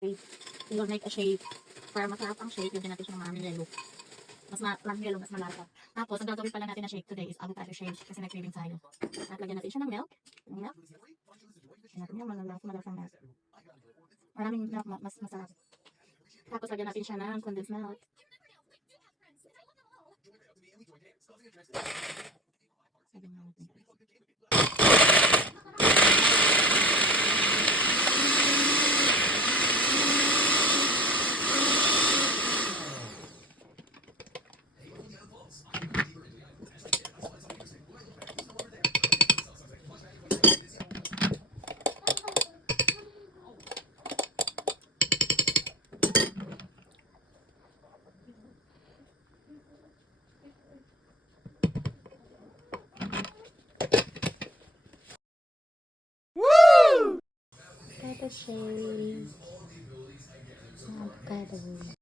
We will make a shake. Para masarap ang shake, lagyan natin siya ng maraming yelo. Maraming yelo, mas malasa. Tapos, ang gagawin pala natin na shake today is avocado shake kasi nag-craving tayo. At lagyan natin siya ng milk. Lagyan natin yung malasang milk. Maraming milk, mas masarap. Tapos, lagyan natin siya ng condensed milk. Lagyan natin. Avocado shake. Avocado.